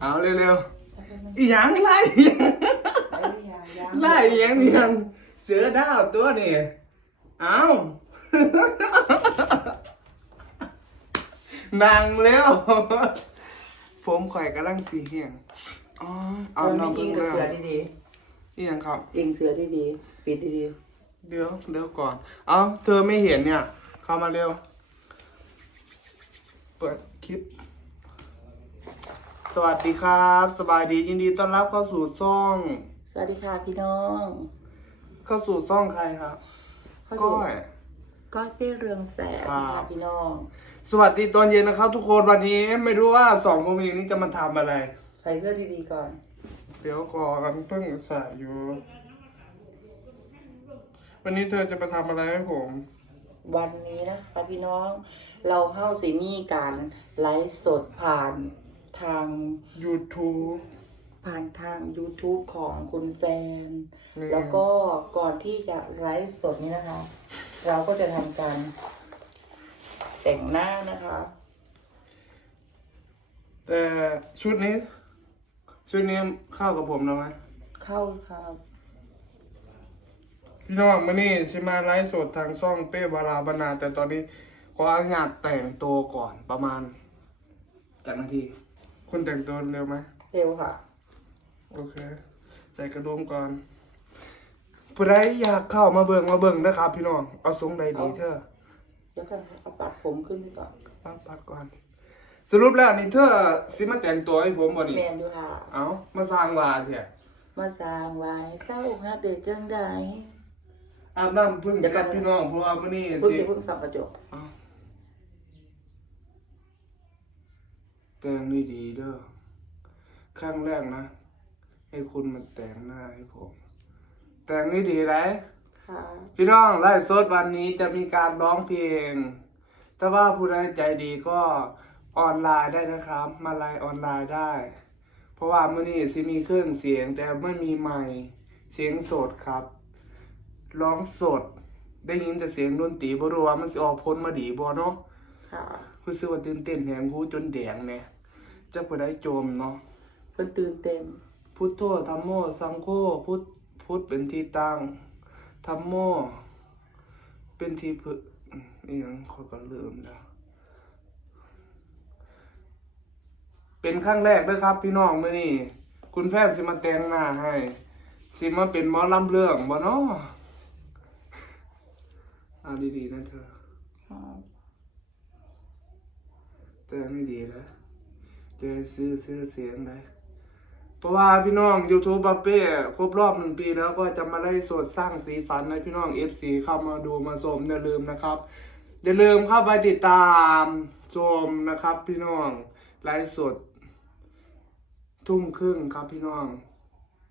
เอาเร็วๆอีหยังไล่อีหยังไอ้ยางยางไล่อีหยังอีหยังเสือดาวตัวนี่เอานั่งเร็วผมข่อยกำลังสีเหียงอ๋อเอาเออน้องมีเพิ่อิงงกับมาเสือดีอีหยังครับๆอิงเสือดีๆปิดดีเดี๋ยวเดี๋ยวก่อน เอาเธอไม่เห็นเนี่ย เข้ามาเร็ว เปิดคลิป สวัสดีครับ สบายดียินดีต้อนรับเข้าสู่ซ่องๆสวัสดีค่ะพี่น้องเข้าสู่ซ่องใครครับเข้าก้สู่อย ก้อยเป้เรืองแสงครัค่ะบพี่น้องสวัสดีตอนเย็นนะครับ ทุกคนวันนี้ไม่รู้ว่าสองโมงเย็นนี้จะมาทำอะไร ใส่เสื้อดีๆก่อน เดี๋ยวก่อนเพิ่งใส่อยู่ วันนี้เธอจะมาทำอะไรให้ผม วันนี้นะคะพี่น้อง เราเข้าสีนี่การไลฟ์สดผ่าน ทาง YouTube ผ่านทาง YouTube ของคุณแฟน อืม แล้วก็ก่อนที่จะไลฟ์สดนี้นะคะ เราก็จะทำการ แต่งหน้านะคะ แต่ชุดนี้ ชุดนี้เข้ากับผมนะไหมเข้าครับพี่น้องมานี่ชิมาไลฟ์สดทางช่องเป้บาราบานาแต่ตอนนี้ขออนุญาตแต่งตัวก่อนประมาณจากนาที คุณแต่งตัวเร็วไหมเร็วค่ะ โอเค ใส่กระโดมก่อนผู้ใดอยากเข้ามาเบิ่งมาเบิ่งนะครับ พี่น้อง เอาทรงใดดีเธอเดี๋ยวกันเอาปัดผมขึ้นก่อนปักปักก่อน สรุปแล้วนี่เธอสิมาแต่งตัวให้ผมบ่นี่แมนดูค่ะ เอามาสร้างวาเถอะมาสร้างไว้เศร้าฮักเดือจังใดอาบน้ำพึ่งเสร็จพี่น้องเพราะว่ามื้อนี้เพิ่งสิจะเพิ่งส่องกระจก เอา แต่งนี่ดีเด้อครั้งแรกนะ ให้คุณมาแต่งหน้าให้ผม แต่งนี่ดีไรค่ะพี่น้องไลฟ์สดวันนี้จะมีการร้องเพลง ถ้าว่าผู้ใดใจดีก็ออนไลน์ได้นะครับ มาไลน์ออนไลน์ได้ เพราะว่ามื้อนี้สิมีเครื่องเสียงแต่ไม่มีไมค์เสียงสดครับ ร้องสด ได้ยินแต่เสียงดนตรีบ่รู้ว่ามันสิออกพ้นมาดีบ่เนาะค่ะรู้สึกว่าตื่นเต้นแหงหูจนแดงแหน่ จะผู้ใดโจมเนาะเพิ่นตื่นเต้นพุทโธธรรมโมสังโฆพุทธพุทธเป็นที่ตั้งธรรมโม เป็นที่พึ่งนี่ยังขอยก็ลืมแล้ว เป็นครั้งแรกด้วยครับ พี่น้องมื่อนี้คุณแฟนสิมาแต่งหน้าให้ สิมาเป็นหมอลำเรื่องบ่เนาะเอาดีๆนะเธอค่ะแต่ไม่ดีแล้ว เจซื้อซื้อเสียงเลยเพราะว่าพี่น้อง YouTube บัฟเป้ครบรอบหนึ่งปีแล้วก็จะมาไล่สดสร้างสีสันให้พี่น้อง FC เข้ามาดูมาชมอย่าลืมนะครับอย่าลืมเข้าไปติดตามชมนะครับ พี่น้องไลฟ์สด ทุ่มครึ่งครับพี่น้อง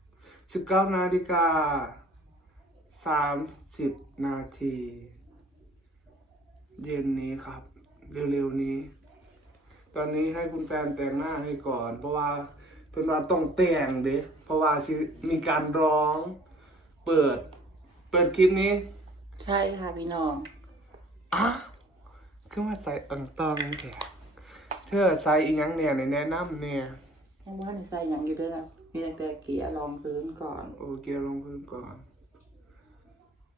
19 นาฬิกา 30 นาที เย็นนี้ครับ เร็วๆนี้ ตอนนี้ให้คุณแฟนแต่งหน้าให้ก่อน เพราะว่าเพื่อนว่าต้องแต่งเด้เพราะว่าสิมีการร้อง เปิด เปิดคลิปนี้ใช่ค่ะพี่น้อง อะคือว่าใส่อังตองแขกเธอใส่อีหยังเนี่ยในแนะนำเนี่ย ยังว่าในใส่หยังอยู่ด้วยนะมีตั้งแต่เกียร์รองพื้นก่อน โอเคลงพื้นก่อน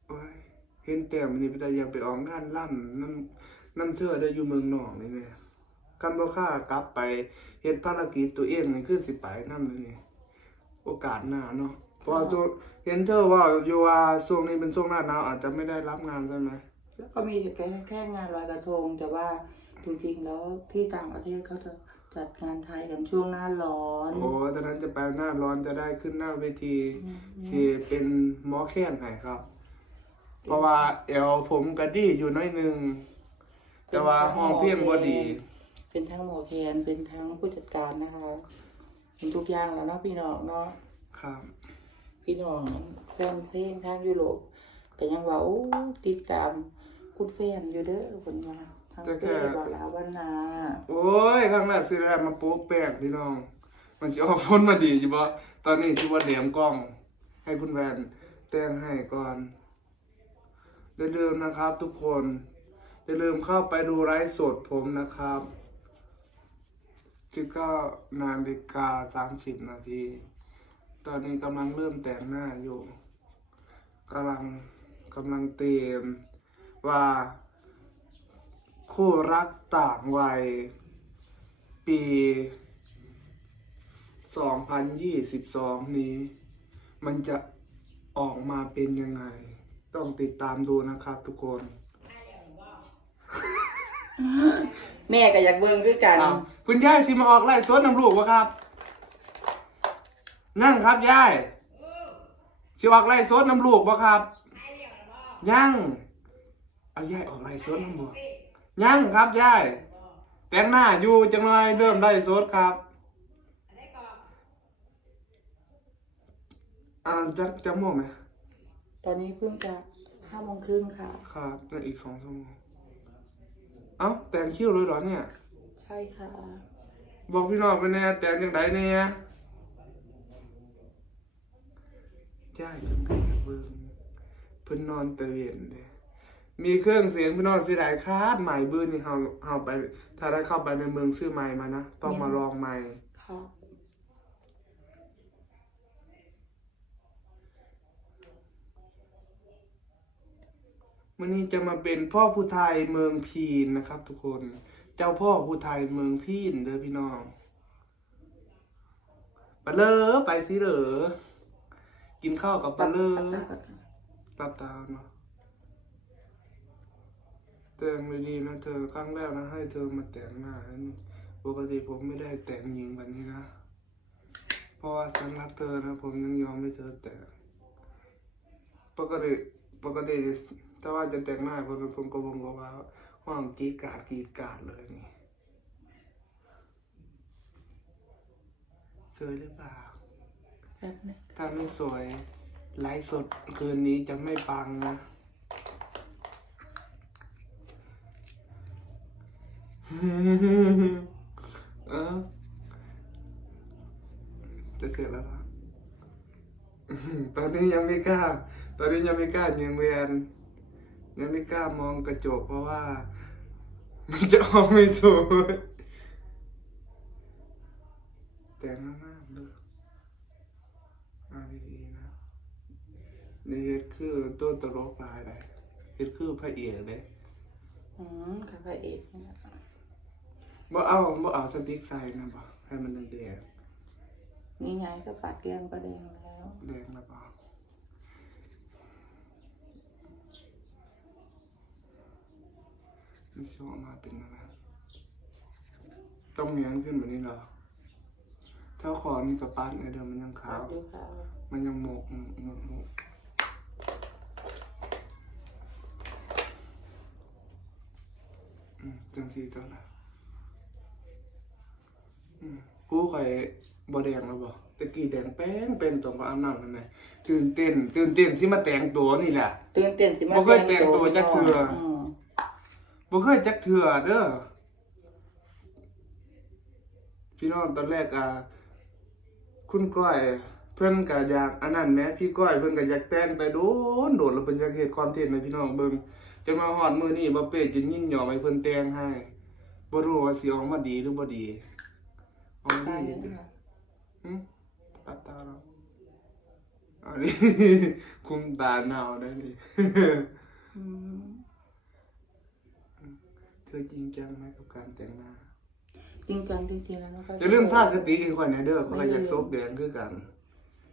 โอ้ย เห็นแต่มันนี่ไปแต่อยังไปออกงานล่ำนั่นนั่นเธอได้อยู่เมืองนอกนี่เนี่ย กันบ่ค่ากลับไปเฮ็ดภารกิจตัวเองนี่คือสิไปนำเลยนี่โอกาสหน้าเนาะเพราะว่าช่วงเห็นเธอว่าอยู่ว่าช่วงนี้เป็นช่วงหน้าหนาวอาจจะไม่ได้รับงานใช่ไหมแล้วก็มีแค่แค่งานลอยกระทงแต่ว่าจริงๆแล้วที่ต่างประเทศเขาจะจัดงานไทยกันช่วงหน้าร้อนโอ้ตอนนั้นจะไปหน้าร้อนจะได้ขึ้นหน้าเวทีสิเป็นหมอแค้นให้ครับ เพราะว่าเอวผมก็ดีอยู่น้อยหนึงแต่ว่าห้องเพียงบ่ดี เป็นทั้งหมอแคนเป็นทั้งผู้จัดการนะคะเป็นทุกอย่างแล้วเนาะพี่น้องเนาะครับพี่น้องแฟนเพลงทางยุโรปก็ยังว่าโอ้ติดตามคุณแฟนอยู่เด้อคนว่าทางเต้บอลาวันนาโอ้ยครั้งแรกสิได้มาโป๊ะแป้งพี่น้อง มันสิออกพ้นมาดีอยู่บ่ตอนนี้สิว่าเหลี่ยมกล้อง ให้คุณแวนแต่งให้ก่อนอย่าลืมนะครับทุกคนอย่าลืมเข้าไปดูไลฟ์สดผมนะครับจ สิบเก้านาฬิกาสามสิบนาที ตอนนี้กำลังเริ่มแต่งหน้าอยู่กำลังกำลังเตรียมว่าคู่รักต่างวัย ปี 2022 นี้ มันจะออกมาเป็นยังไง ต้องติดตามดูนะครับทุกคน แม่ก็อยากเบิ่งคือกัน อ้าวคุณยายสิมาออกไล่สวนน้ำลูกวะครับ นั่งครับยายสิออกไล่สวนน้ำลูกวะครับ ยังเอายายออกไล่สวนน้ำบ่ยังครับยายแต่งหน้าอยู่จังเลยเริ่มไล่สดครับอ่าจะจะโมงไหมตอนนี้เพิ่งจะห้าโมงครึ่งค่ะ ครับนั่นอีกสองชั่วโมง เอ้าแต่งคิ้วเลยเหรอเนี่ย ใช่ค่ะ บอกพี่น้องไปแน่แต่งจังไดเนี่ยใช่จังไดเบิ่งเพิ่นนอนตะเวนเด้มีเครื่องเสียงพี่น้องสิได้คาดใหม่บื้นนี่เฮาเฮาไป ถ้าได้เข้าไปในเมืองซื้อใหม่มานะต้องมาลองใหม่ค่ะ มื้อนี้จะมาเป็นพ่อผู้ไทยเมืองพีนนะครับ ทุกคน เจ้าพ่อผู้ไทยเมืองพีนเด้อพี่น้องปลาเลอไปสิเหรอกินข้าวกับปลาเลอตัดตาก่อนหลับตาเนาะแต่งดีนะเธอครั้งแรกนะให้เธอมาแต่งหน้านปกติผมไม่ได้แต่งหญิงแบบนี้นะเพราะว่าฉันรักเธอนะผมยังยอมให้เธอแต่งปกติปกติ ถ้าว่าจะแต่งหน้าผมผมก็วงก็ว่าห้องกรีดกราดกรีดกราดเลยนี่สวยหรือเปล่าแป๊บนึงถ้าไม่สวยไลฟ์สดคืนนี้จะไม่ปังนะเออจะเสร็จแล้วเหรอตอนนี้ยังไม่กล้า ตอนนี้ยังไม่กล้ายืนเวียน ยังไม่กล้ามองกระจกเพราะว่า มันจะออกไม่สวยแต่งมากๆเลยเอาดีๆนะนี่เฮ็ดคือตัวตลกปลายเลยเฮ็ดคือพระเอกเลยอืมค่ะพระเอกนี่นะคะบ่เอาบ่เอาสติ๊กใส่นะบ่ให้มันแดงนี่ไงก็ปัดแก้มก็แดงแล้วๆแดงแล้วบ่ มันสิออกมาเป็นอะไร ต้องเมียนขึ้นแบบนี้เหรอถ้าขอนี่กับปานไอเดิมมันยังปัขาวดดูค่ะมันยังหมกหมกหมกหมกอืมจังสีตัวละอืมกูไข่บอแดงแล้วบ่ตะกี้แดงแป้งเป็นตรงกับอาบน้ำนั่นแหละตื่นเต้น ตื่นเต้นสิมาแต่งตัวนี่แหละ ตื่นเต้นสิมาบ่เคยแต่งตัวจักเทื่อม บ่เคยจักเถื่อเด้อพี่น้องตอนแรกอะคุณก้อยเพิ่นก็อยากอันนั้นแหมพี่ก้อยเพิ่นก็อยากแต่งแต่โดนโดนแล้วเพิ่นอยากเฮ็ดคอนเทนต์ให้พี่น้องเบิ่งจนมาฮอดมื้อนี้บ่เป้จะยินยอมให้เพิ่นแต่งให้บ่รู้ว่าสิออกมาดีหรือบ่ดีออกตามาดีเห็นเด้อค่ะหึตัดตาเราอันนี้คุมตาหนาวได้นี่อืม เธอจริงจังไหมกับการแต่งหน้าจริงจังจริงๆแล้วนะคะอย่าลืมท่าสติอีกคนนะเด้อเขาก็อยากซบแดงคือกัน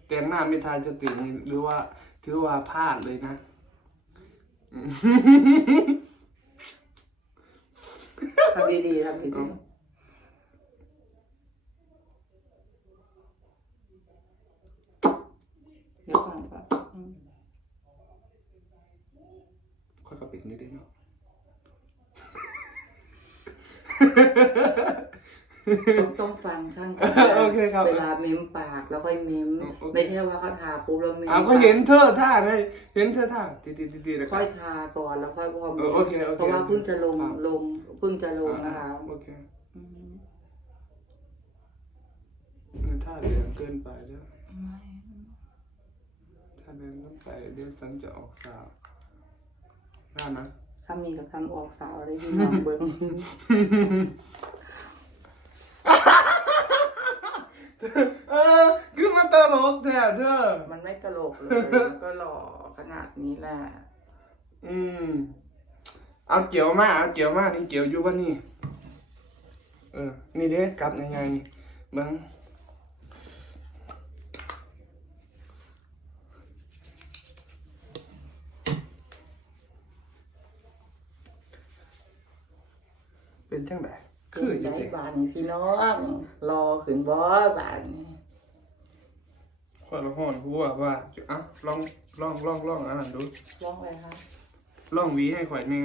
แต่งหน้าไม่ทาสตินี่หรือว่า ถือว่าพลาดเลยนะอืมทำดีๆทำดีเอาๆเดี๋ยวก่อนก่อนอืมค่อยกระปิดนิดเดียวเนาะ ต้องต้องฟังช่างก่อนโอเคครับเวลาเม้มปากแล้วค่อยเม้มโอเค ไม่ใช่ว่าเขาทาปุ๊บแล้วเม้มอ้าวก็เห็นเธอท่าไงเห็นเธอท่าตีตีตีตีนะคค่รัอบยทาก่อนแล้วค่อยพอเอเม้อมโอเคโอเคเพราะว่าเพิ่งจะลงครับ ลงเพิ่งจะลงนะคะโอเคอืมนี่ท่าแดงเกินไปแล้วไม่ถ้าแดงเกินไปเดี๋ยวสันจะออกสาวน่านะ ซ้ำมีกับซ้ำออกสาวเลยพี่น้องเบิ้งเออคือมันตลกแท้เธอ มันไม่ตลกเลยมันก็หล่อขนาดนี้แหละ อืม เอาเกี่ยวมาเอาเกี่ยวมานี่เกี่ยวอยู่บ้านนี่ เออ นี่เด้กลับยังไงนี่เบิ้ง เป็นจังไดคืออยู่ได้ติบานพี่น้องรอขึ้นบ่บานนี้ขอละหอนกูว่าว่าอะลองลองลองลองอ่านดูร้องอะไรคะลองหวีให้ข่อยแน่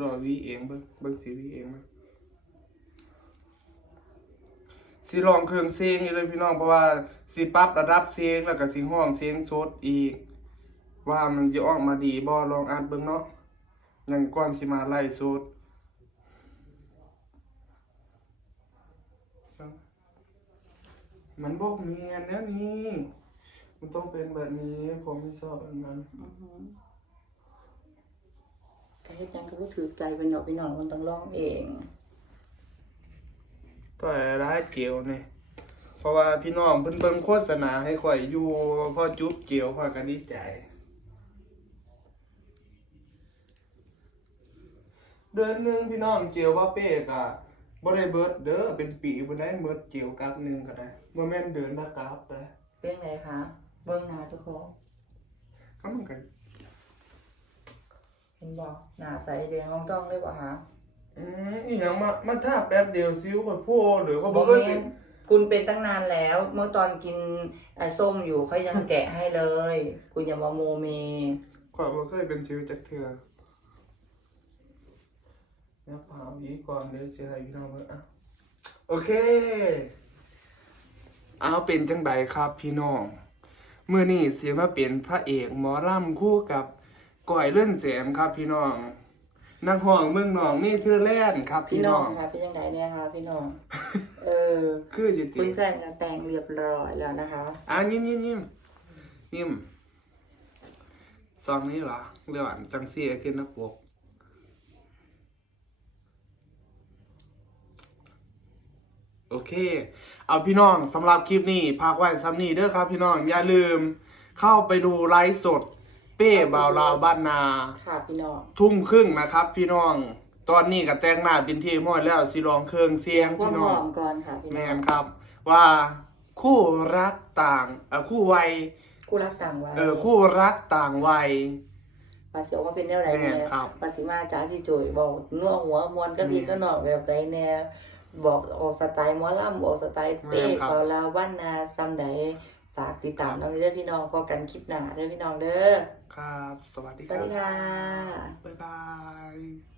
รอหวีเองเบิ่งเบิ่งสิหวีเองเบิ่งสิลองเครื่องเสียงอยู่เลยพี่น้องเพราะว่าสิปรับระดับเสียงแล้วก็สิห้องเสียงสดอีก ว่ามันจะออกมาดีบ่ลองอ่านเบิ่งเนาะยังก่อนสิมาไล่สด มันบอกเมียนแล้วนี่มันต้องเป็นแบบนี้ผมไม่ชอบแบบนั้นอือหือแต่เฮ็ดหยังก็บ่ถือใจเป็นดอกพี่น้องมันต้องร้องเอง ต่อยร้ายเจียวเนี่ยเพราะว่าพี่น้องเพิ่นเบิ่งโฆษณาให้ข่อยอยู่พอจุ๊บเจียวข่อยก็ดีใจเดือนหนึงพี่น้องเจียวว่าเป๊กอะ บ่ได้เบิดเด้อเป็นปีบ่ได้เบิดเจียวกับหนึงก็ได้บ่แม่นเดือนละกับเด้อเป็นไงคะเบิ่งหน้าเจ้าของก็มันก็เห็นบ่หน้าใสแดงรองต้องเลยบ่คะอืมอีหยังมามาทาแป๊บเดียวซิวข่อยโพหรือเขาบ่บ่เคยแม่เป็นนคุณเป็นตั้งนานแล้ว เมื่อตอนกินไอ้ส้มอยู่เขายังแกะให้เลย คุณอย่ามาโมเม ข่อยบ่เคยเป็นซิวจักเทื่อ แล้วเผาอีกก่อนเดี๋ยวสิให้พี่น้องเบิ่งอะโอเค เอาเป็นจังใดครับพี่น้องเมื่อนี้เสียมาเป็นพระเอกหมอลำคู่กับก่อยเลื่อนแสนครับพี่น้องนักห้องเมืองหนองนี่เธอแล่นครับ พี่พี่น้น้อองง ค่ะเป็นยังไงเนี่ยคะพี่น้อง เออคืออยู่คุติณแฟนก็แต่งเรียบร้อยแล้วนะคะอะยิ้มยิ้มยิ้มยิ้มซองนี้เหรอเรื่องอันจังซี่ขึ้นหน้าปก โอ เค เอาพี่น้องสำหรับคลิปนี้พักไว้ซ้ำนี้เด้อครับพี่น้องอย่าลืม เข้าไปดูไลฟ์สด เป้บ่าวลาวบ้านนา ค่ะพี่น้องทุ่มครึ่งนะครับ พี่น้อง ตอนนี้กับแต่งหน้าบินทีมอดแล้วสิลองเครื่องเสียงพวกพี่หน้ออง มก่อนค่ะพี่แมน้องนครับ ว่าคู่รักต่างเอ่อคู่วัยคู่รักต่างวัยเออคู่รักต่างวัย ภาษีออกมาเป็นแนวไหนแม่เนี่ยครับภาษีมาจ้าสิจุยบอกนัวหัวมวนก็ดีก็หนอกแบบไหนแน่ บอกออกสไตล์มอลำบอกสไตล์เป๊ะเอาลาวันนาซัมไดฝากติดตามน้องเด้อพี่น้องพอกันคลิปหน้าเด้อพี่น้องเด้อครับ สวัสดีครับ สวัสดีค่ะ บ๊ายบาย